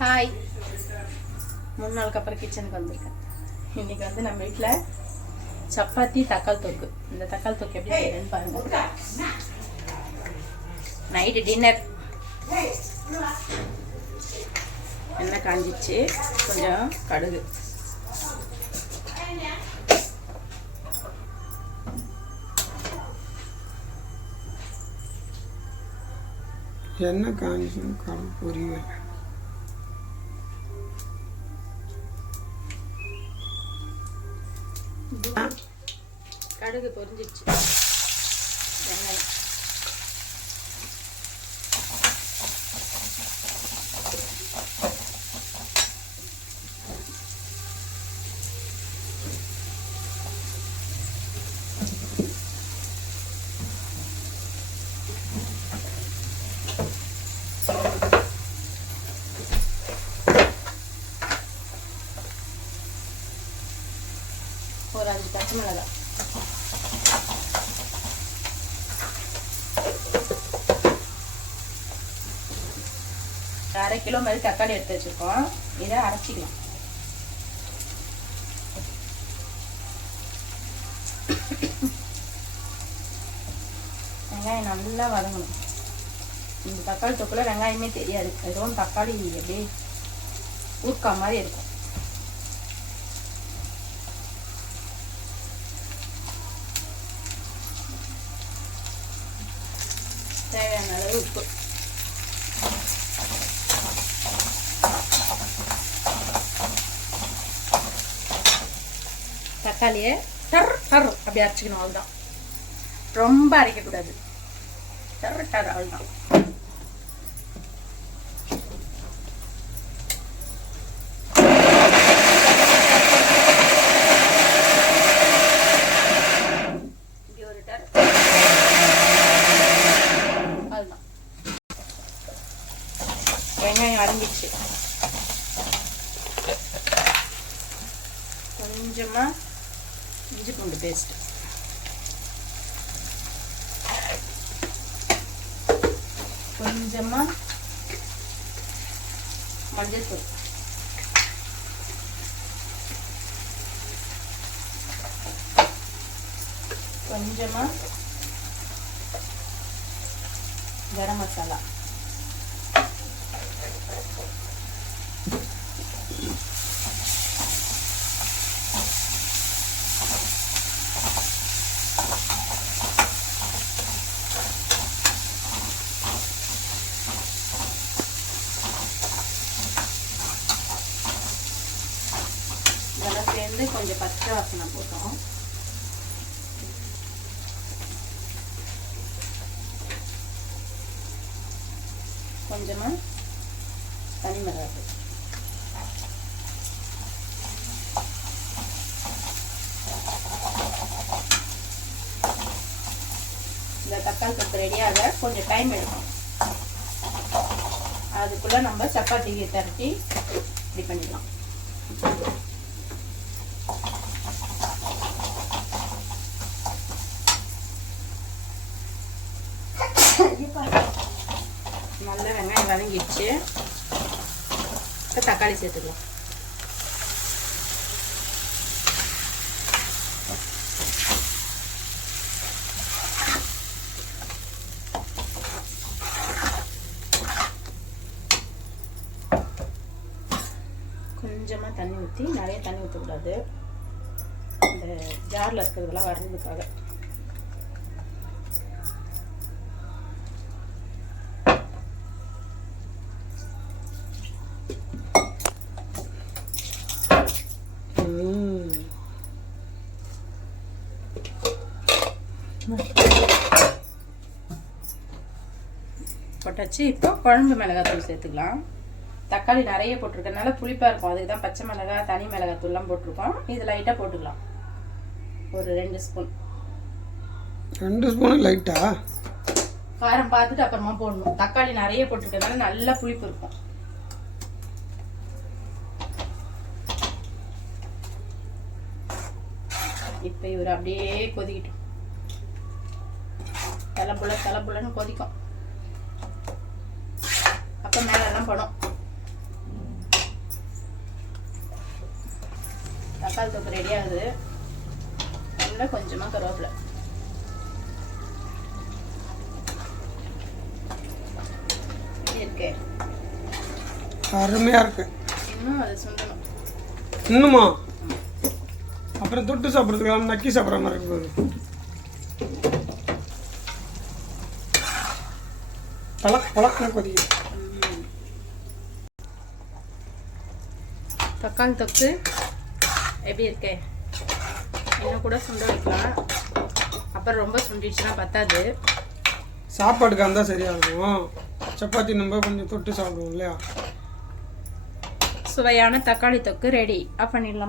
Hi மூணு நாளுக்கு அப்புறம் கிச்சனுக்கு வந்திருக்கேன். இன்னைக்கு வந்து நம்ம வீட்டில் சப்பாத்தி தக்காளி தொக்கு. இந்த தக்காளி தொக்கு எப்படி செய்யறேன்னு பாருங்க. நைட்டு டின்னர் எண்ணெய் காஞ்சிச்சு. கொஞ்சம் கடுகு. என்ன காஞ்சும் கடல் புரியல. கடுகு பொரிஞ்சிச்சு. வெங்காயம். ஒரு அஞ்சு பச்சை மிளகாய். அரை கிலோ மாதிரி தக்காளி எடுத்து வச்சிருக்கோம். இதை அரைச்சிக்கலாம். வெங்காயம் நல்லா வதங்கணும். இந்த தக்காளி தொக்குல வெங்காயமே தெரியாது. எதுவும் தக்காளி அப்படியே ஊர்க்கா மாதிரி இருக்கும். தேவையான அளவு உப்பு. தக்காளியை டர் டர் அப்படி அரைச்சிக்கணும் அவ்வளோதான் ரொம்ப அரைக்கக்கூடாது. டர் டர் அவ்வளோதான் வெங்காயம் அடங்கிடுச்சு கொஞ்சமாக இஞ்சி பூண்டு பேஸ்ட் கொஞ்சமாக மஞ்சள் தூள் கொஞ்சமாக கரம் மசாலா இதெல்லாம் சேர்ந்து கொஞ்சம் பச்சை வாசனை போட்டோம். கொஞ்சமாக தனி மிளகாய் இந்த தக்காளி தொக்கு ரெடியாக கொஞ்சம் டைம் எடுக்கும். அதுக்குள்ளே நம்ம சப்பாத்திக்கு திரட்டி ரெடி பண்ணிடலாம் நல்ல வெங்காயம் வதங்கிடுச்சு. இப்போ தக்காளி சேர்த்துக்கலாம். கொஞ்சமாக தண்ணி ஊற்றி நிறைய தண்ணி ஊற்றக்கூடாது இந்த ஜாரில் இருக்கிறதெல்லாம் வர்றதுக்காக. ம். போட்டாச்சு. இப்போ குழம்பு மிளகாத்தூள் சேர்த்துக்கலாம். தக்காளி நிறைய போட்டிருக்கறனால புளிப்பாக இருக்கும். அதுக்கு தான் பச்சை மிளகாய் தனி மிளகாத்தூள்லாம் போட்டிருக்கோம். இது லைட்டாக போட்டுக்கலாம். ஒரு ரெண்டு ஸ்பூன் ரெண்டு ஸ்பூனு லைட்டா காரம் பார்த்துட்டு அப்புறமா போடணும். தக்காளி நிறைய போட்டிருக்கறனால நல்லா புளிப்பு இருக்கும். இப்போ இவர் அப்படியே கொதிக்கிட்டோம் தலைப்புல தலைப்புலன்னு கொதிக்கும். அப்போ மேலெல்லாம் படும். தக்காளி தொக்கு ரெடி ஆகுது. அதில் கொஞ்சமாக கருவேப்பிலை. இருக்கே. அருமையாக இருக்கு. இன்னும் அது சுண்டணும். இன்னுமா? அப்புறம் தொட்டு சாப்பிட்றதுக்கு நக்கி சாப்பிட்ற மாதிரி இருக்கு பாரு. பழக் பழக்கம் கொதிக்குது. தக்காளி தொக்கு. எப்படி இருக்கே? இன்னும் கூட சுண்ட வைக்கலாம். அப்புறம் ரொம்ப சுண்டிடுச்சுன்னா பத்தாது. சாப்பாடுக்கு இருந்தால் சரியா இருக்கும் சப்பாத்தி நம்ம கொஞ்சம் தொட்டு சாப்பிடுவோம் இல்லையா? சுவையான தக்காளி தொக்கு ரெடி ஆஃப் பண்ணிடலாம்.